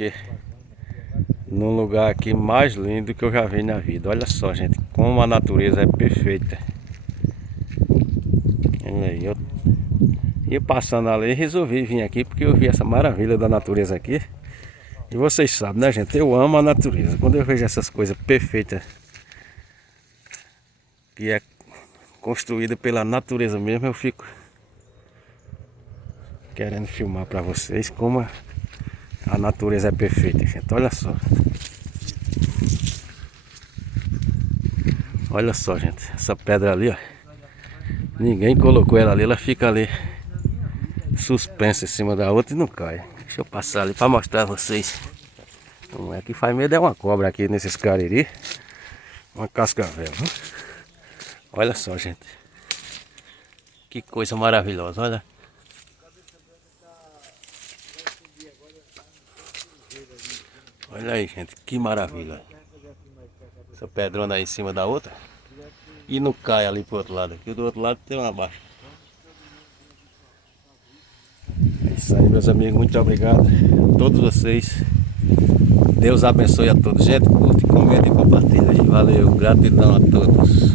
aqui num lugar aqui mais lindo que eu já vi na vida. Olha só, gente, como a natureza é perfeita. Olha aí, eu ia passando ali e resolvi vir aqui porque eu vi essa maravilha da natureza aqui. E vocês sabem, né, gente? Eu amo a natureza. Quando eu vejo essas coisas perfeitas que é construída pela natureza mesmo, eu fico querendo filmar pra vocês como a natureza é perfeita, gente. Olha só. Olha só, gente. Essa pedra ali, ó. Ninguém colocou ela ali. Ela fica ali suspensa em cima da outra e não cai. Deixa eu passar ali pra mostrar a vocês. Como é que faz medo é uma cobra aqui nesses cariri. Uma cascavel, viu? Olha só, gente. Que coisa maravilhosa, olha. Olha aí, gente, que maravilha. Essa pedrona aí em cima da outra. E não cai ali pro outro lado. Aqui do outro lado tem uma baixa. É isso aí, meus amigos. Muito obrigado a todos vocês. Deus abençoe a todos. Gente, curte, comenta e compartilha. Valeu, gratidão a todos.